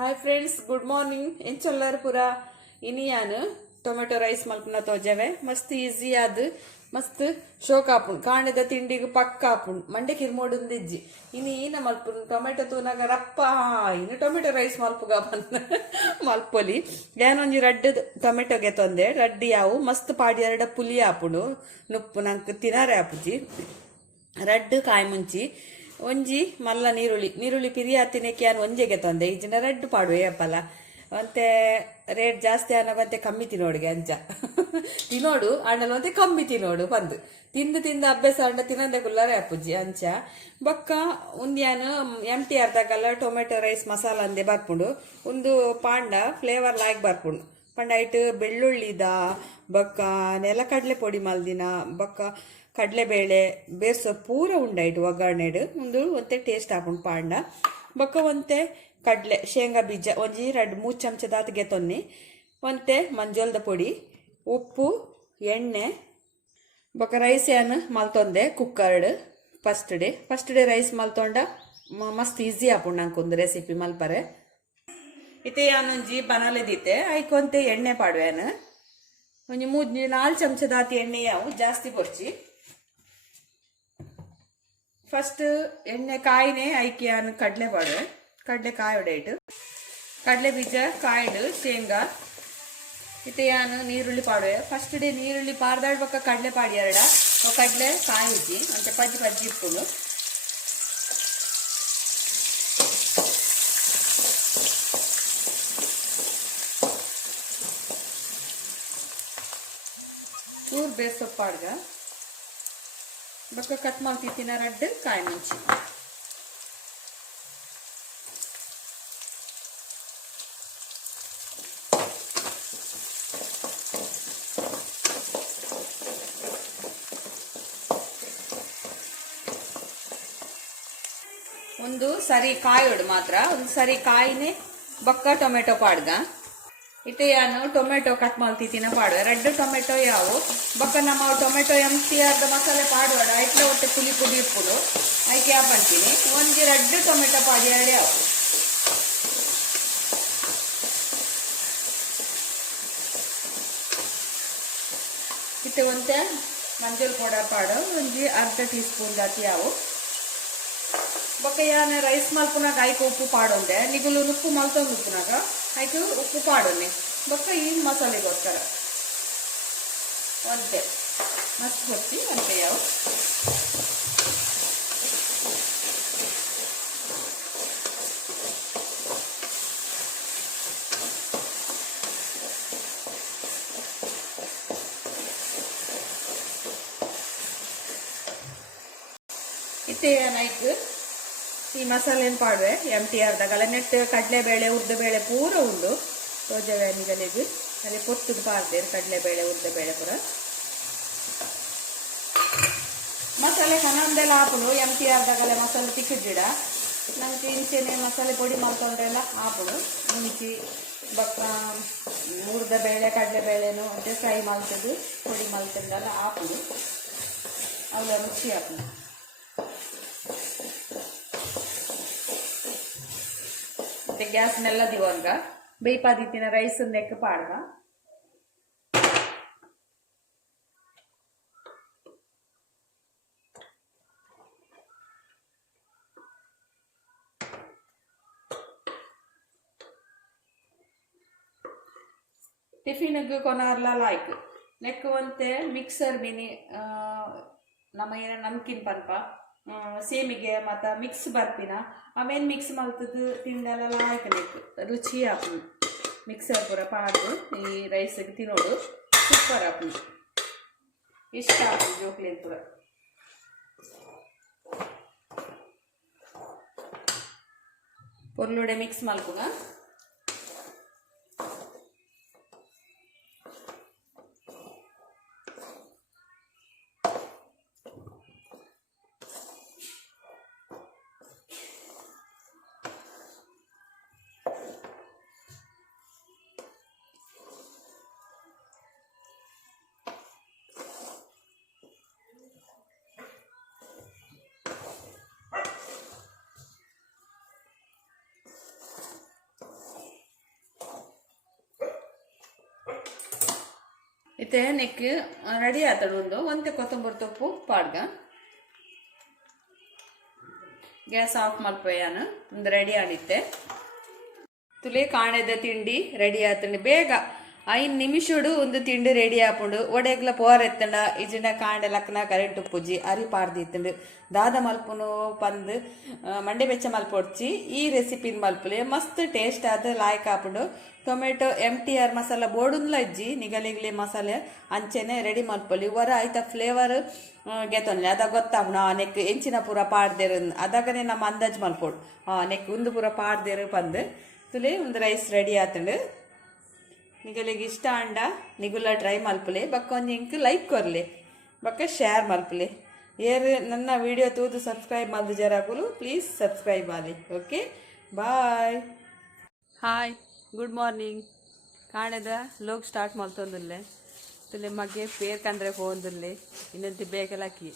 Hi friends, good morning. ಎಂಚಲ್ಲರು ಪೂರ ಇನಿಯಾನು ಟೊಮೆಟೊ ರೈಸ್ ಮಲ್ಪನ ತೋಜವೆ. ಮಸ್ತ್ ಈಸಿ ಆದ್ ಮಸ್ತ್ ಶೋಕ್ ಆಪುಂಡು. ಕಾಂಡದ ತಿಂಡಿಗೆ ಪಕ್ಕ ಆಪುಂಡು. ಮಂಡೆ ಕಿರ್ಮೋಡುಂದಿಜ್ಜಿ ಇನಿ ಈನ ಮಲ್ಪುಂಡು. ಟೊಮೆಟೊ ತೂನಾಗ ರಪ್ಪ ಇನ್ನು ಟೊಮೆಟೊ ರೈಸ್ ಮಲ್ಪುಗ ಬಂದ ಮಲ್ಪೊಲಿ ಏನೊಂಜಿ ರಡ್ಡ್ ಟೊಮೆಟೊಗೆ ತೊಂದೆ ರಡ್ಡಿ ಯಾವು ಮಸ್ತ್ ಪಾಡಿ ಎರಡ ಪುಲಿ ಆಪುಂಡು. ನುಪ್ಪು ನಂಗೆ ತಿನಾರೆ ಆಪುಜಿ ರಡ್ಡ್ ಕಾಯಿ ಮುಂಚಿ ಒಂಜಿ ಮಲ್ಲ ನೀರುಳ್ಳಿ ಪಿರಿಯಾತಿನಕ್ಕೆ ಯಾನು ಒಂಜೆಗೆ ತಂದೆ ಈಜಿನ ರಡ್ಡು ಪಾಡುವೆ ಅಪ್ಪಲ್ಲ ಮತ್ತೆ ರೇಟ್ ಜಾಸ್ತಿ ಮತ್ತೆ ಕಮ್ಮಿ ತಿನ್ನೋಡಿಗೆ ಅಂಚ ತಿನ್ನೋಡು ಅಣ್ಣಲು ಮತ್ತೆ ಕಮ್ಮಿ ತಿನ್ನೋಡು ಬಂದು ತಿಂದು ಅಭ್ಯಾಸ ಅಂಡ ತಿನ್ನದೆ ಕುಲ್ಲರೆ ಅಪ್ಪುಜಿ ಅಂಚ ಬೊಕ್ಕ ಉಂದ್ಯಾನು MTR ತಗಲ್ಲ ಟೊಮೆಟೊ ರೈಸ್ ಮಸಾಲ ಅಂದೆ ಬರ್ಪುಂಡು ಒಂದು ಪಾಂಡ ಫ್ಲೇವರ್ ಲಾಯ್ಕ್ ಬರ್ಪುಂಡು ಪಂಡ ಐಟ್ ಬೆಳ್ಳುಳ್ಳಿದ ಬೊಕ್ಕ ನೆಲಕಡ್ಲೆ ಪೊಡಿ ಮಲ್ದಿನ ಬೊಕ್ಕ ಕಡಲೆಬೇಳೆ ಬೇರ್ಸೋ ಪೂರ ಉಂಡಾಯ್ತು ಒಗ್ಗರಣೆಡು ಒಂದು ಒಂತೆ ಟೇಸ್ಟ್ ಹಾಕೊಂಡು ಪಾಂಡ ಬೊಕ್ಕ ಒಂತೆ ಕಡ್ಲೆ ಶೇಂಗಾ ಬೀಜ ಒಂಜಿ 2-3 ಚಮಚ ದಾತಿಗೆ ತೊನ್ನಿ ಒಂತೆ ಮಂಜೋಲ್ದ ಪೊಡಿ ಉಪ್ಪು ಎಣ್ಣೆ ಬೊಕ್ಕ ರೈಸ್ ಏನು ಮಲ್ತೊಂದೆ ಕುಕ್ಕರ್ಡ್ ಫಸ್ಟ್ ಡೇ ರೈಸ್ ಮಲ್ತೊಂಡ ಮಸ್ತ್ ಈಸಿ ಆಪುಂಡು ನಂಗೊಂದು ರೆಸಿಪಿ ಮಲ್ಪರೆ ಇತ್ತೆ ಯಾನೊಂಜಿ ಬನಲೆದಿತ್ತೆ ಐಕೊಂತೆ ಎಣ್ಣೆ ಪಾಡುವೇನು ಒಂಜಿ 3-4 ಚಮಚ ದಾತಿ ಎಣ್ಣೆ ಯಾವು ಜಾಸ್ತಿ ಕೊರ್ಚಿ ಫಸ್ಟ್ ಎಣ್ಣೆ ಕಾಯಿನೇ ಐಕಿ ಯಾನು ಕಡಲೆ ಪಾಡುವೆ ಕಡಲೆ ಕಾಯಿ ಹೊಡೆಯಿಟ್ಟು ಕಡಲೆ ಬೀಜ ಕಾಯಿಡು ಶೇಂಗಾ ಇತ್ತೆ ಯಾನು ನೀರುಳ್ಳಿ ಪಾಡುವೆ ಫಸ್ಟ್ ಡೇ ನೀರುಳ್ಳಿ ಪಾರ್ದಾಡ್ಬೇಕ ಕಡಲೆ ಪಾಡಿ ಎರಡ ಕಡಲೆ ಕಾಯಿ ಉಜ್ಜಿ ಅಂತೆ ಪಜ್ಜಿ ಇಪ್ಪುಡು ಚೂರು ಬೇಸೊಪ್ಪು ಪಾಡ್ಗ ಬೊಕ್ಕ ಕಟ್ ಮಾಡ್ತಿತ್ತಿನ ರಡ್ಡು ಕಾಯಿ ಮುಂಚಿ ಒಂದು ಸರಿ ಕಾಯೋಡು ಮಾತ್ರ ಒಂದು ಸರಿ ಕಾಯಿನೇ ಬೊಕ್ಕ ಟೊಮೆಟೊ ಪಾಡ್ಗ ಇತ್ತೆ ಯಾನು ಟೊಮೆಟೊ ಕಟ್ ಮಾಡ್ತಿತ್ತಿನ ಪಾಡುವೆ ರಡ್ಡು ಟೊಮೆಟೊ ಯಾವು ಬೊಕ್ಕ ನಮ್ಮ ಟೊಮೆಟೊ MTR ಮಸಾಲೆ ಪಾಡುವಾಡ ಐಟ್ಲ ಒಟ್ಟೆ ಪುಲಿ ಪುಡಿ ಇಪ್ಪುಡು ಐಕೆ ಯಾ ಬಂತೀನಿ ಒಂಜಿ ರಡ್ಡು ಟೊಮೆಟೊ ಪಾಡಿ ಎರಡು ಯಾವು ಇತ್ತೆ ಒಂತೆ ಮಂಜಲ್ ಪೌಡರ್ ಪಾಡು ಒಂಜಿ ಅರ್ಧ ಟೀ ಸ್ಪೂನ್ ಜಾತಿ ಯಾವು ಬೊಕ್ಕ ಯಾನ ರೈಸ್ ಮಲ್ಪುನಾಗ ಐಕೆ ಉಪ್ಪು ಪಾಡೊಂದೆ ನಿಗುಲು ಉಪ್ಪು ಮಲ್ತೊಂದು ಉಪ್ಪುನಾಗ ಐಕೆ ಉಪ್ಪು ಪಾಡೊನ್ನೆ ಬೊಕ್ಕ ಈ ಮಸಾಲೆಗೋಸ್ಕರ ಒಂತೆ ಮಸ್ತ್ ಹೊತ್ತಿ ಒಂತೆ ಯಾವು ಇತ್ತೆ ನೈಕ್ ಈ ಮಸಾಲೆನ ಪಾಡುವೆ MTR ದಾಗಲ್ಲ ನೆಟ್ ಕಡಲೆಬೇಳೆ ಉದ್ದುಬೇಳೆ ಪೂರ ಉಂಡು ರೋಜವ್ಯಾನಿಗಳಿಗೆ ಅದೇ ಪೊತ್ತುದು ಪಾರ್ದೇರು ಕಡಲೆಬೇಳೆ ಉದ್ದುಬೇಳೆ ಪೂರ ಮಸಾಲೆ ಕನಂದೆಲ್ಲ ಹಾಪುಡು MTR ದಾಗಲ್ಲ ಮಸಾಲೆ ತಿಕ್ಕಿಡ್ಜಿಡ ನಂಗೆ ಇಂಚೆನೆ ಮಸಾಲೆ ಪೊಡಿ ಮಾಡ್ಕೊಂಡ್ರೆಲ್ಲ ಹಾಪುಡು ಮುಂಚಿ ಬೊಕ್ಕ ಉರ್ದ ಬೇಳೆ ಕಡಲೆಬೇಳೆನು ಮತ್ತೆ ಫ್ರೈ ಮಾಡ್ತದ್ದು ಪೊಡಿ ಮಾಡ್ತಂಡೆಲ್ಲ ಹಾಪುಡು ಅವೆಲ್ಲ ರುಚಿ ಹಾಪುಡು ಗ್ಯಾಸ್ನೆಲ್ಲ ದಿವಂಗ ಬೇಯ್ಪಾದಿತ್ತಿನ ರೈಸ್ ನೆಕ್ ಪಾಡ್ಗ ಟಿಫಿನ್ಗೆ ಕೊನಾರ್ಲ ಲಾಯ್ಕ್ ನೆಕ್ ಒಂತೆ ಮಿಕ್ಸರ್ ಬಿನಿ ನಮ್ಮ ಏನ ನಮ್ಕಿನ್ ಪನ್ಪ ಸೇಮಿಗೆ ಮತ್ತು ಮಿಕ್ಸ್ ಬರ್ಪಿನ ಆಮೇಲೆ ಮಿಕ್ಸ್ ಮಲ್ತದ್ದು ತಿಂಡೆಲ್ಲ ಲಾಯ್ಕ ನೆಕ್ ರುಚಿ ಆಪುಂಡು ಮಿಕ್ಸರ್ ಪೂರ ಪಾಡು ಈ ರೈಸಿಗೆ ತಿನ್ನೋಡು ಸೂಪರ್ ಆಪುಂಡು ಇಷ್ಟ ಆಪುಂಡು ಜೋಕ್ಲೇನ್ ಪೂರ ಪೊರ್ಲುಡೆ ಮಿಕ್ಸ್ ಮಲ್ಪುಗ ಇತ್ತೆ ನೆಕ್ ರೆಡಿ ಆತಡು ಒಂತೆ ಕೊತ್ತಂಬರಿ ತೊಪ್ಪು ಪಾಡ್ಗ ಗ್ಯಾಸ್ ಆಫ್ ಮಲ್ಪಯಾನು ಒಂದು ರೆಡಿ ಆಡಿತ್ತೆ ತುಲೆ ಕಾಣೆದ ತಿಂಡಿ ರೆಡಿ ಆತಂಡು ಬೇಗ 5 ನಿಮಿಷಡು ಒಂದು ತಿಂಡಿ ರೆಡಿ ಆಪುಂಡು ಒಡೆಗ್ಲ ಪೋರ್ ಎತ್ತಂಡ ಇಜಿಂಡ ಕಾಂಡೆ ಲಕ್ನ ಕರೆಂಟ್ ಉಪ್ಪುಜಿ ಅರಿ ಪಾಡ್ದಿತ್ತಂಡು ದಾದ ಮಲ್ಪುನು ಪಂದು ಮಂಡೆ ಬೆಚ್ಚ ಮಲ್ಪೊಡ್ಚಿ ಈ ರೆಸಿಪಿನ್ ಮಲ್ಪುಲೆ ಮಸ್ತ್ ಟೇಸ್ಟ್ ಆದ ಲಾಯ್ಕ್ ಆಪುಂಡು ಟೊಮೆಟೊ MTR ಮಸಾಲ ಬೋಡುನ್ಲ ಇಜ್ಜಿ ನಿಗಲಿಗ್ಲಿ ಮಸಾಲೆ ಅಂಚೆನೆ ರೆಡಿ ಮಲ್ಪೊಲಿ ವರ ಐತ ಫ್ಲೇವರ್ ಗೆತೊನ್ಲೆ ಅದ ಗೊತ್ತಾಪುಂಡು ನೆಕ್ ಎಂಚಿನ ಪೂರ ಪಾಡ್ದೇರು ಅದಾಗನೆ ನಮ್ಮ ಅಂದಾಜ್ ಮಲ್ಪೊಡು ನೆಕ್ ಉಂದು ಪೂರ ಪಾಡ್ದೇರು ಪಂದು ತುಲೆ ಒಂದು ರೈಸ್ ರೆಡಿ ಆತಂಡು ನಿಗಲಿಗೆ ಇಷ್ಟ ಅಂಡ ನಿಗುಲ ಟ್ರೈ ಮಲ್ಪಲೆ ಬಕ್ಕ ಒಂದು ಇಂಕ್ ಲೈಕ್ ಕೊರ್ಲೆ ಬಕ್ಕ ಶೇರ್ ಮಲ್ಪಲೆ ಏರು ನನ್ನ ವಿಡಿಯೋ ತೂದು ಸಬ್ಸ್ಕ್ರೈಬ್ ಮಾಡಿದ ಜರಾಗುಲು ಪ್ಲೀಸ್ ಸಬ್ಸ್ಕ್ರೈಬ್ ಮಾಡಿ okay bye hi good morning ಕಾಣದ ಲೋಗ್ ಸ್ಟಾರ್ಟ್ ಮಲ್ತೊಂದುಲ್ಲೆ ತುಲೆ ಮಗೆ ಪೇರ್ ಕಂಡ್ರೆ ಹೋಂದುಲ್ಲೆ ಇನ್ನೊಂದು ಬೇಕಲಾಕಿ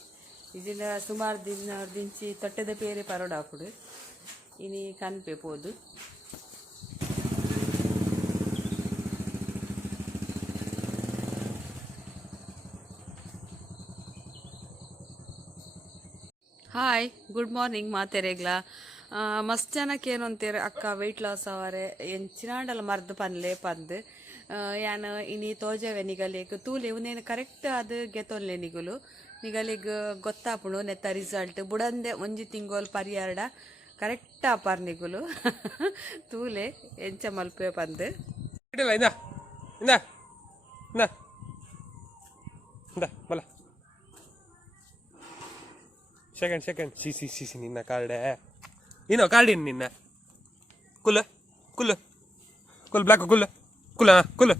ಇದನ್ನ ಸುಮಾರು ದಿಂಚಿ ತೊಟ್ಟೆದ ಪೇರೆ ಪರೋಡ ಹಾಕುಡು ಇನಿ ಕನ್ಪೆ ಪೋದು ಹಾಯ್ ಗುಡ್ ಮಾರ್ನಿಂಗ್ ಮಾತೆರೆಗ್ಲ ಮಸ್ತ್ ಜನಕ್ಕೆ ಏನು ಅಂತೀರ ಅಕ್ಕ ವೆಯ್ಟ್ ಲಾಸ್ ಅವರೆ ಎಂಚಿನಾಡಲ್ಲ ಮರ್ದು ಪನ್ಲೆ ಪಂದು ಯಾನು ಇನಿ ತೋಜವೆ ನಿಗಲಿಗೆ ತೂಲೆ ಉನೇನು ಕರೆಕ್ಟ್ ಅದು ಗೆತೊನ್ಲೆ ನಿಗುಲು ನಿಗಲಿಗೆ ಗೊತ್ತಾಪುಣು ನೆತ್ತ ರಿಸಲ್ಟ್ ಬುಡಂದೆ ಒಂಜಿ ತಿಂಗೋಲ್ ಪರಿಯಾರ್ಡ ಕರೆಕ್ಟ್ ಆಪಾರ್ ನಿಗುಲು ತೂಲೆ ಎಂಚ ಮಲ್ಪೆ ಪಂದು ಸೆಕೆಂಡ್ ಸಿ ನಿನ್ನ ಕಾರ್ಡೆ ಏನೋ ಕಾರ್ಡಿನ ನಿನ್ನ ಕುಲ್ಲ ಬ್ಲಾಕ್ ಕುಲ್ಲ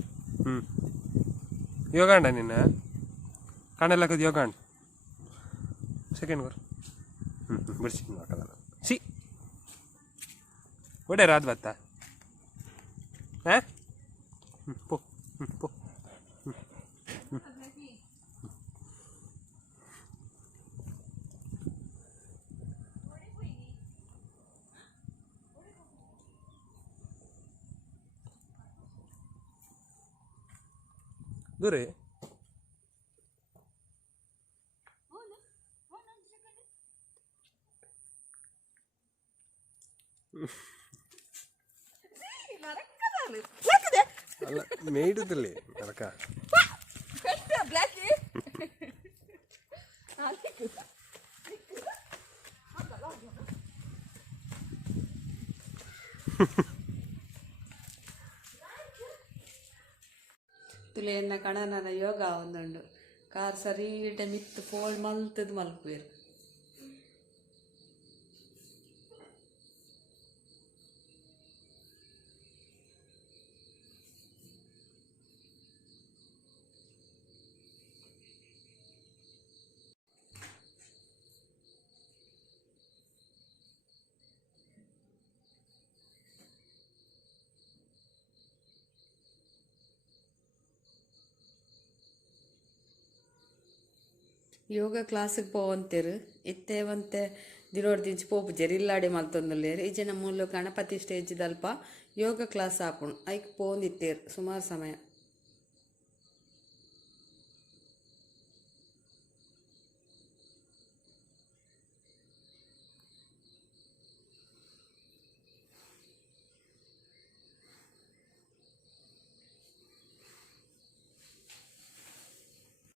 ಯೋಗಾಂಡ ನಿನ್ನ ಕಾಣಲ್ಲಕ್ಕದ ಯೋಗಾಂಡ ಸೆಕೆಂಡ್ ಬರ್ ಬಿಡಿಸಿ ಹಾಕಲ್ಲ ಸಿ ಒಡೆ ರಾತ್ ಬತ್ತ ಹಾಂ ಪೋ ಪೋ ದೂರೇ ಅಲ್ಲ ಮೇಯ್ಡದಲ್ಲಿ ನರಕ ತುಲೆ ಎನ್ನ ಕಣನ ಯೋಗ ಒಂದುಂಡು ಕಾರ್ ಸರೀಟ ಮಿತ್ತು ಫೋಲ್ಡ್ ಮಲ್ತದು ಮಲ್ಪುವೆರು ಯೋಗ ಕ್ಲಾಸಿಗೆ ಪೋವಂತೇರು ಇತ್ತೇವಂತೆ ದಿನೋಡ್ ದಿಂಚಿ ಪೋಪುಜೇರು ಇಲ್ಲಾಡಿ ಮಲ್ತೊಂದುಲ್ಲೇರು ಈಜೆ ನಮ್ಮೂಲು ಗಣಪತಿ ಸ್ಟೇಜ್ ದಲ್ಪ ಯೋಗ ಕ್ಲಾಸ್ ಆಪುಣು ಐಕ್ ಪೋಂದಿತ್ತೇರು ಸುಮಾರು ಸಮಯ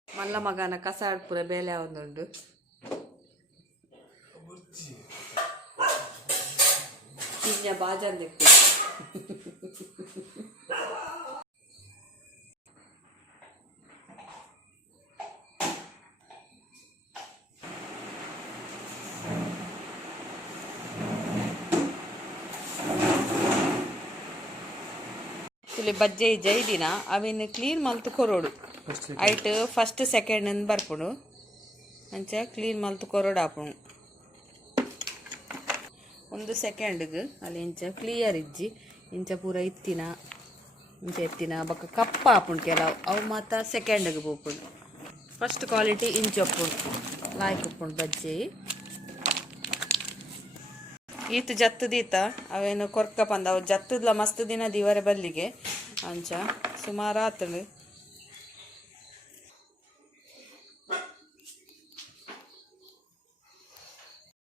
ಮಲ್ಲ ಮಗನ ಕಸ ಆಡ್ಪುರ ಬೇಲೆ ಒಂದುಂಡು ಇನ್ನ ಬಾಜಂದಿಕ್ಕು ಇಲ್ಲಿ ಬಜ್ಜೆ ಜೈದಿನ ಅವಿನ ಕ್ಲೀನ್ ಮಲ್ತು ಕೊರೋಡು ಐಟ್ ಫಸ್ಟ್ ಸೆಕೆಂಡ್ ಅಂದ್ ಬರ್ಪುಡು ಅಂಚ ಕ್ಲೀನ್ ಮಲ್ತು ಕೊರೋಡು ಆಪುಣು ಒಂದು ಸೆಕೆಂಡ್ಗೆ ಅಲ್ಲಿ ಇಂಚ ಕ್ಲಿಯರ್ ಇಜ್ಜಿ ಇಂಚ ಪೂರ ಎತ್ತಿನ ಬಕ್ಕ ಕಪ್ಪ ಆಪುಂಡು ಕೆಲವು ಅವು ಮಾತ್ರ ಸೆಕೆಂಡ್ಗೆ ಪೋಪುಂಡು ಫಸ್ಟ್ ಕ್ವಾಲಿಟಿ ಇಂಚ ಒಪ್ಪುಂಡು ಲಾಯ್ಕ್ ಉಪ್ಪುಂಡು ಬಜ್ಜಿ ಈತ ಜತ್ತದೀತ ಅವೇನು ಕೊರ್ಕ ಪಂದ ಅವು ಜತ್ತದ್ಲ ಮಸ್ತ್ ದಿನ ದಿವರೆ ಬಲ್ಲಿಗೆ ಅಂಚ ಸುಮಾರು ಆತಳು